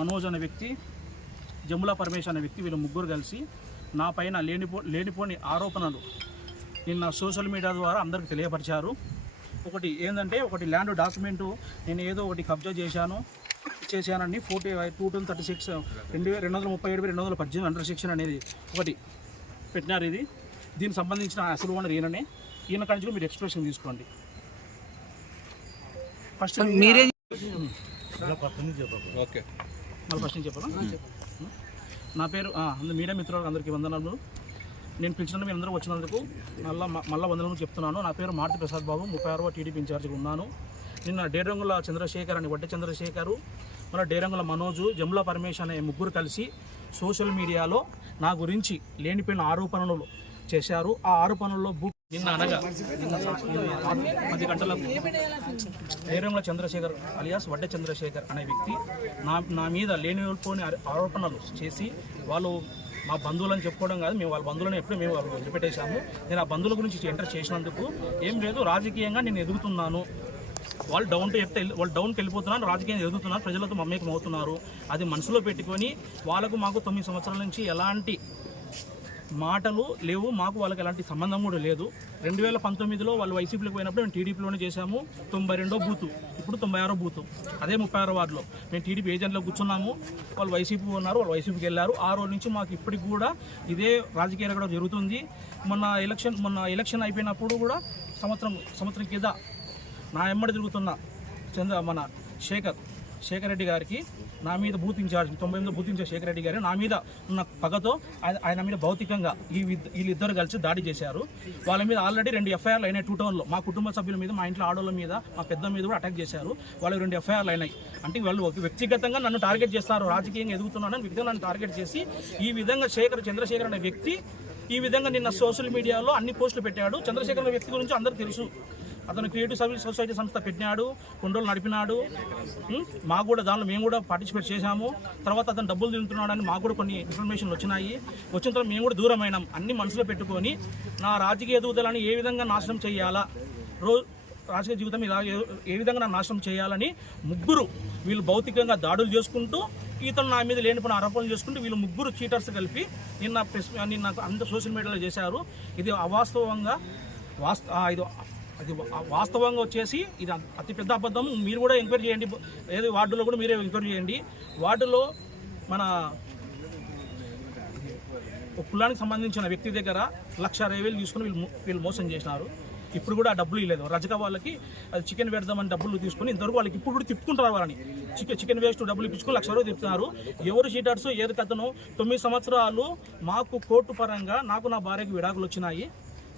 మనోజ్ అనే వ్యక్తి జములా పరమేశ్ అనే వ్యక్తి వీళ్ళు ముగ్గురు కలిసి నా పైన లేనిపో లేనిపోని ఆరోపణలు నిన్న సోషల్ మీడియా ద్వారా అందరికి తెలియపరిచారు. ఒకటి ఏంటంటే ఒకటి ల్యాండ్ డాక్యుమెంటు నేను ఏదో ఒకటి కబ్జా చేశాను చేశానని forty two two thirty six రెండు వేల రెండు వందల ముప్పై ఏడు రెండు వందల పద్దెనిమిది అండర్ సెక్షన్ అనేది ఒకటి పెట్టినారు ఇది. దీనికి సంబంధించిన అసలు ఓనర్ ఈయననే. ఈయన కూడా మీరు ఎక్స్ప్రెషన్ తీసుకోండి. ఫస్ట్ మీరే ఓకే. మళ్ళీ ఫస్ట్ నుంచి చెప్పాలా? నా పేరు అందరు మీడియా మిత్రులకు అందరికీ వందనాలు. నేను పిలిచిన మీరు అందరూ వచ్చినందుకు మళ్ళా మళ్ళీ వందనలు చెప్తున్నాను. నా పేరు మారుతి ప్రసాద్ బాబు ముప్పై ఆరవ టీడీపీ ఇన్ఛార్జిగా ఉన్నాను. నిన్న డేరంగుల చంద్రశేఖర్ అని వడ్డే చంద్రశేఖరు మళ్ళీ డేరంగుల మనోజు జముల పరమేశ్ అనే ముగ్గురు కలిసి సోషల్ మీడియాలో నా గురించి లేనిపోయిన ఆరోపణలు చేశారు. ఆ ఆరోపణల్లో భూ నిన్న అనగా నిన్న పది గంటలకు నేరంలో చంద్రశేఖర్ అలియాస్ వడ్డ చంద్రశేఖర్ అనే వ్యక్తి నా నా మీద లేనిపోని ఆరోపణలు చేసి వాళ్ళు మా బంధువులని చెప్పుకోవడం కాదు మేము వాళ్ళ బంధువులను ఎప్పుడు మేము వాళ్ళు వదిలిపెట్టేశాము. నేను ఆ బంధువుల గురించి ఎంటర్ చేసినందుకు ఏం లేదు రాజకీయంగా నేను ఎదుగుతున్నాను. వాళ్ళు డౌన్ చెప్తే వాళ్ళు డౌన్కి వెళ్ళిపోతున్నారు రాజకీయం ఎదుగుతున్నారు ప్రజలతో మమ్మకం అవుతున్నారు అది మనసులో పెట్టుకొని వాళ్ళకు మాకు తొమ్మిది సంవత్సరాల నుంచి ఎలాంటి మాటలు లేవు. మాకు వాళ్ళకి ఎలాంటి సంబంధం కూడా లేదు. రెండు వేల పంతొమ్మిదిలో వాళ్ళు వైసీపీలోకి పోయినప్పుడు మేము టీడీపీలోనే చేశాము. తొంభై రెండో బూతు. ఇప్పుడు తొంభై ఆరో బూతు. అదే ముప్పై ఆరో వార్డులో. మేము టీడీపీ ఏజెంట్లో కూర్చున్నాము. వాళ్ళు వైసీపీ ఉన్నారు. వాళ్ళు వైసీపీకి వెళ్ళారు. ఆ రోజు నుంచి మాకు ఇప్పటికి కూడా ఇదే రాజకీయాలు కూడా జరుగుతుంది. మొన్న ఎలక్షన్ మొన్న ఎలక్షన్ అయిపోయినప్పుడు కూడా సంవత్సరం సంవత్సరం కింద నా ఎమ్మడి తిరుగుతున్న చంద్ర మన శేఖర్ శేఖర్ రెడ్డి గారికి నా మీద బూత్ ఇన్ఛార్జ్ తొంభై ఎనిమిది బూత్ ఇన్ఛార్జ్ శేఖర్ రెడ్డి గారు నా మీద ఉన్న పగతో ఆయన ఆయన మీద భౌతికంగా ఈ వీళ్ళిద్దరు కలిసి దాడి చేశారు. వాళ్ళ మీద ఆల్రెడీ రెండు ఎఫ్ఐఆర్లు అయినాయి టూ టౌన్లో. మా కుటుంబ సభ్యుల మీద మా ఇంట్లో ఆడోళ్ళ మీద మా పెద్ద మీద కూడా అటాక్ చేశారు. వాళ్ళకి రెండు ఎఫ్ఐఆర్లు అయినాయి. అంటే వాళ్ళు వ్యక్తిగతంగా నన్ను టార్గెట్ చేస్తారు రాజకీయంగా ఎదుగుతున్నానని వ్యక్తిగా నన్ను టార్గెట్ చేసి ఈ విధంగా శేఖర్ చంద్రశేఖర్ అనే వ్యక్తి ఈ విధంగా నిన్న సోషల్ మీడియాలో అన్ని పోస్టులు పెట్టాడు. చంద్రశేఖర్ వ్యక్తి గురించి అందరూ తెలుసు. అతను క్రియేటివ్ సర్వీస్ సొసైటీ సంస్థ పెట్టినాడు కొన్ని రోజులు నడిపినాడు మాకు కూడా దానిలో మేము కూడా పార్టిసిపేట్ చేశాము. తర్వాత అతను డబ్బులు తింటున్నాడని మాకు కూడా కొన్ని ఇన్ఫర్మేషన్లు వచ్చినాయి. వచ్చిన తర్వాత మేము కూడా దూరమైనాం. అన్ని మనసులో పెట్టుకొని నా రాజకీయ ఎదుగుదలని ఏ విధంగా నాశనం చేయాలా? రోజు రాజకీయ జీవితం ఇలా ఏ- విధంగా నా నాశనం చేయాలని ముగ్గురు వీళ్ళు భౌతికంగా దాడులు చేసుకుంటూ ఇతను నా మీద లేనిపోయిన ఆరోపణలు చేసుకుంటూ వీళ్ళు ముగ్గురు చీటర్స్ కలిపి నిన్న ప్రెస్ నిన్న అంత సోషల్ మీడియాలో చేశారు. ఇది అవాస్తవంగా వాస్త ఇది అది వాస్తవంగా వచ్చేసి ఇది అతి పెద్ద అబద్ధం మీరు కూడా ఎంక్వైరీ చేయండి. ఏది వార్డులో కూడా మీరే ఎంక్వైరీ చేయండి. వార్డులో మన కులానికి సంబంధించిన వ్యక్తి దగ్గర లక్ష అరవై వేలు తీసుకుని వీళ్ళు వీళ్ళు మోసం చేసినారు. ఇప్పుడు కూడా ఆ డబ్బులు ఇవ్వలేదు. రజక వాళ్ళకి అది చికెన్ పెడదామని డబ్బులు తీసుకుని ఇంతవరకు వాళ్ళకి ఇప్పుడు కూడా తిప్పుకుంటారు వాళ్ళని చికెన్ చికెన్ వేస్ట్ డబ్బులు ఇప్పించుకుని లక్ష రూపాయలు తిప్పుతున్నారు. ఎవరు చీటర్స్ ఏది కథను తొమ్మిది సంవత్సరాలు మాకు కోర్టు పరంగా నాకు నా భార్యకి విడాకులు వచ్చినాయి.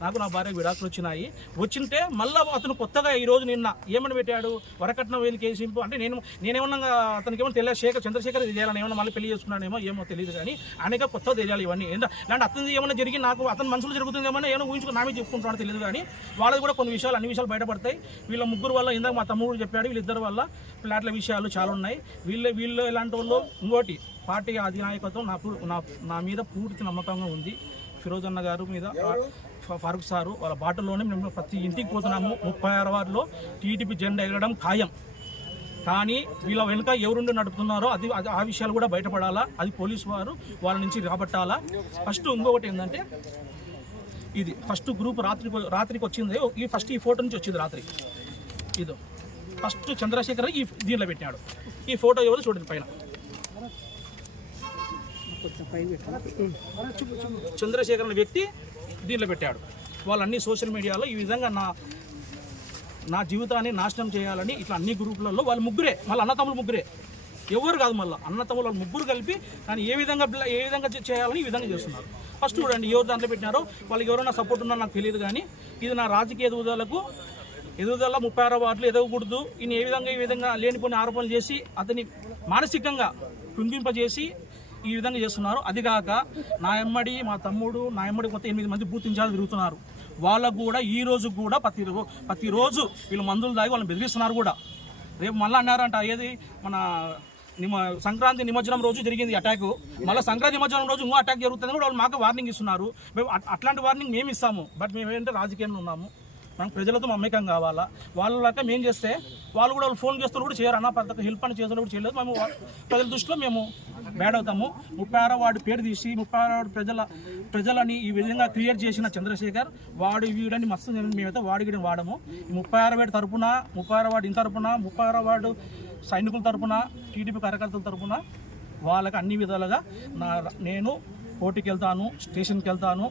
నాకు నా భార్యకు విడాకులు వచ్చినాయి. వచ్చింటే మళ్ళీ అతను కొత్తగా ఈ రోజు నిన్న ఏమని పెట్టాడు? వరకట్నం వేలు కేసింపు అంటే నేను నేనేమన్నా అతనికి ఏమో తెలియదు శేఖర్ చంద్రశేఖర్ ఇది చేయాలని ఏమన్నా మళ్ళీ పెళ్ళి చేసుకున్నానేమో ఏమో తెలియదు కానీ ఆయనగా కొత్తగా తెలియాలి ఇవన్నీ. ఏంటంటే ఇలాంటి అతనిది ఏమైనా జరిగి నాకు అతని మనసులో జరుగుతుందేమో ఏమైనా ఊహించుకుని నామే మీద తెలియదు కానీ వాళ్ళది కూడా కొన్ని విషయాలు అన్ని విషయాలు బయటపడతాయి. వీళ్ళ ముగ్గురు వల్ల ఇందాక మా తమ్ముడు చెప్పాడు వీళ్ళిద్దరు వల్ల ఫ్లాట్ల విషయాలు చాలా ఉన్నాయి. వీళ్ళ వీళ్ళు ఇలాంటి వాళ్ళు ఇంకోటి పార్టీ అధినాయకత్వం నాకు నా నా మీద పూర్తి నమ్మకంగా ఉంది. ఫిరోజ్ అన్న గారు మీద ఫారూక్ సారు వాళ్ళ బాటలోనే మేము ప్రతి ఇంటికి పోతున్నాము. ముప్పై ఆరు వారిలో టీడీపీ జెండా ఎగరడం ఖాయం. కానీ వీళ్ళ వెనుక ఎవరుండి నడుపుతున్నారో అది ఆ విషయాలు కూడా బయటపడాలా? అది పోలీసు వారు వాళ్ళ నుంచి రాబట్టాలా? ఫస్ట్ ఇంకొకటి ఏంటంటే ఇది ఫస్ట్ గ్రూప్ రాత్రి రాత్రికి వచ్చింది. ఈ ఫస్ట్ ఈ ఫోటో నుంచి వచ్చింది రాత్రి. ఇదో. ఫస్ట్ చంద్రశేఖర్ ఈ దీంట్లో పెట్టాడు ఈ ఫోటో ఎవరు చూడండి పైన. చంద్రశేఖర్ అనే వ్యక్తి దీంట్లో పెట్టాడు. వాళ్ళు అన్ని సోషల్ మీడియాలో ఈ విధంగా నా నా జీవితాన్ని నాశనం చేయాలని ఇట్లా అన్ని గ్రూపులలో వాళ్ళు ముగ్గురే మళ్ళీ అన్నతమ్ములు ముగ్గురే. ఎవరు కాదు మళ్ళీ అన్నతమ్ములు వాళ్ళు ముగ్గురు కలిపి దాన్ని ఏ విధంగా ఏ విధంగా చేయాలని ఈ విధంగా చేస్తున్నారు. ఫస్ట్ చూడండి ఎవరు దాంట్లో పెట్టినారో వాళ్ళకి ఎవరైనా సపోర్ట్ ఉన్నారో నాకు తెలియదు కానీ ఇది నా రాజకీయ ఎదుగుదలకు ఎదుగుదల ముప్పై ఆరో వార్డులు ఎదగకూడదు. ఈయన ఏ విధంగా ఈ విధంగా లేనిపోయిన ఆరోపణలు చేసి అతని మానసికంగా కుంగింపజేసి ఈ విధంగా చేస్తున్నారు. అదిగాక నా ఎమ్మడి మా తమ్ముడు నా ఎమ్మడి కొత్త ఎనిమిది మంది బూత్ ఇన్ఛార్జ్ తిరుగుతున్నారు. వాళ్ళకు కూడా ఈ రోజు కూడా ప్రతి ప్రతిరోజు వీళ్ళు మందులు దాగి వాళ్ళని బెదిరిస్తున్నారు కూడా. రేపు మళ్ళీ అన్నారంట ఏది? మన నిమ సంక్రాంతి నిమజ్జనం రోజు జరిగింది అటాక్. మళ్ళీ సంక్రాంతి నిమజ్జనం రోజు ఇంకో అటాక్ జరుగుతుంది కూడా వాళ్ళు మాకు వార్నింగ్ ఇస్తున్నారు. మేము అట్లాంటి వార్నింగ్ మేము ఇస్తాము. బట్ మేము ఏంటంటే రాజకీయంలో ఉన్నాము. మనం ప్రజలతో మమ్మకం కావాలా? వాళ్ళకే లెక్క మేము చేస్తే వాళ్ళు కూడా వాళ్ళు ఫోన్ చేస్తున్నారు కూడా చేయరు. అన్న పెద్ద హెల్ప్ అని చేస్తున్నారు కూడా చేయలేదు. మేము ప్రజల దృష్టిలో మేము మేడవుతాము. ముప్పై ఆరో వాడి పేరు తీసి ముప్పై ఆరో ప్రజల ప్రజలని ఈ విధంగా క్రియేట్ చేసిన చంద్రశేఖర్ వాడు వీడని మస్తు మేమైతే వాడి గిడిని వాడము. ఈ ముప్పై ఆరో వాడి తరపున ముప్పై ఆరో వాడు ఇంత తరపున ముప్పై ఆరో వాడు సైనికుల తరపున టీడీపీ కార్యకర్తల తరపున వాళ్ళకి అన్ని విధాలుగా నా నేను కోర్టుకి వెళ్తాను స్టేషన్కి వెళ్తాను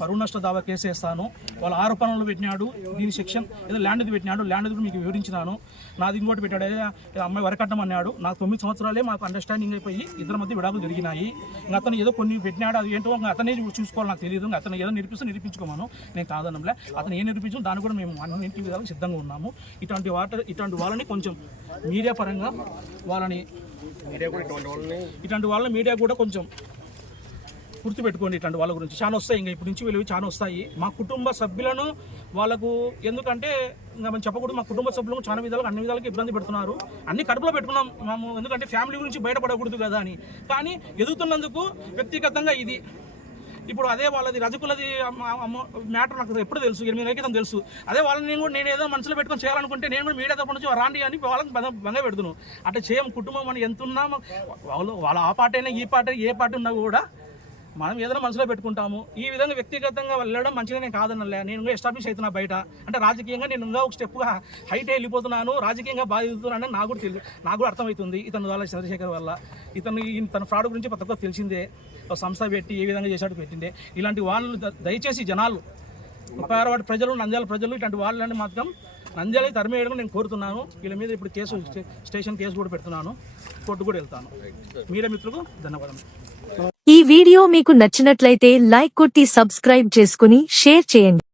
పరువు నష్ట దావా కేసు వేస్తాను. వాళ్ళ ఆరోపణలు పెట్టినాడు దీని సెక్షన్ ఏదో ల్యాండ్ది పెట్టినాడు ల్యాండ్ కూడా మీకు వివరించినాను. నాది ఇంకోటి పెట్టాడు ఏదో అమ్మాయి వరకట్టం అన్నాడు. నాకు తొమ్మిది సంవత్సరాలే మాకు అండర్స్టాండింగ్ అయిపోయి ఇద్దరి మధ్య విడాకులు జరిగినాయి. ఇంకా అతను ఏదో కొన్ని పెట్టినాడు అది ఏంటో ఇంకా అతనే చూసుకోవాలి నాకు తెలియదు అతను ఏదో నిరూపిస్తే నిరూపించుకోమను. నేను కాదనంలే అతను ఏం నిరూపించు దాన్ని కూడా మేము అన్నింటి విధాలుగా సిద్ధంగా ఉన్నాము. ఇటువంటి వాటర్ ఇటువంటి వాళ్ళని కొంచెం మీడియా పరంగా వాళ్ళని ఇట్లాంటి వాళ్ళ మీడియా కూడా కొంచెం గుర్తుపెట్టుకోండి ఇట్లాంటి వాళ్ళ గురించి. చాలా వస్తాయి ఇంకా ఇప్పుడు నుంచి వీళ్ళు చాలా వస్తాయి. మా కుటుంబ సభ్యులను వాళ్ళకు ఎందుకంటే ఇంకా మనం చెప్పకూడదు మా కుటుంబ సభ్యులకు చాలా విధాలుగా అన్ని విధాలుగా ఇబ్బంది పెడుతున్నారు. అన్ని కడుపులో పెట్టుకున్నాం మేము. ఎందుకంటే ఫ్యామిలీ గురించి బయటపడకూడదు కదా అని. కానీ ఎదుగుతున్నందుకు వ్యక్తిగతంగా ఇది. ఇప్పుడు అదే వాళ్ళది రజకులది మ్యాటర్ నాకు ఎప్పుడు తెలుసు ఎనిమిది నెలల క్రితం తెలుసు. అదే వాళ్ళని నేను కూడా నేను ఏదో మనసులో పెట్టుకొని చేయాలనుకుంటే నేను కూడా మీడియా తప్పటి నుంచి రాండి అని వాళ్ళకి బంగ పెడుతున్నాను అట్లా చేయం కుటుంబం అని ఎంత ఉన్నా వాళ్ళు వాళ్ళ ఆ పాట అయినా ఈ పాట ఏ పాట ఉన్నా కూడా మనం ఏదైనా మనసులో పెట్టుకుంటాము. ఈ విధంగా వ్యక్తిగతంగా వెళ్ళడం మంచిదనే కాదన్నలే నేను ఇంకా ఎస్టాబ్లిష్ అవుతున్నా బయట. అంటే రాజకీయంగా నేను ఇంకా ఒక స్టెప్గా హైట్ వెళ్ళిపోతున్నాను. రాజకీయంగా బాధితున్నానని నాకు కూడా తెలియదు నాకు కూడా అర్థమవుతుంది ఇతను వల్ల చంద్రశేఖర్ వల్ల. ఇతను ఈ- తన ఫ్రాడ్ గురించి ప్రతి ఒక్కరు తెలిసిందే. ఒక సంస్థ పెట్టి ఏ విధంగా చేశాడు పెట్టిందే. ఇలాంటి వాళ్ళు దయచేసి జనాలు ముప్పై ప్రజలు నంద్యాల ప్రజలు ఇలాంటి వాళ్ళని మాత్రం నంద్యాల తరిమేయడం నేను కోరుతున్నాను. వీళ్ళ మీద ఇప్పుడు కేసు స్టేషన్ కేసు కూడా పెడుతున్నాను. కోర్టు కూడా వెళ్తాను. మీరే మిత్రులకు ధన్యవాదాలు వీడియో మీకు నచ్చినట్లయితే లైక్ కొట్టి సబ్స్క్రైబ్ చేసుకుని షేర్ చేయండి.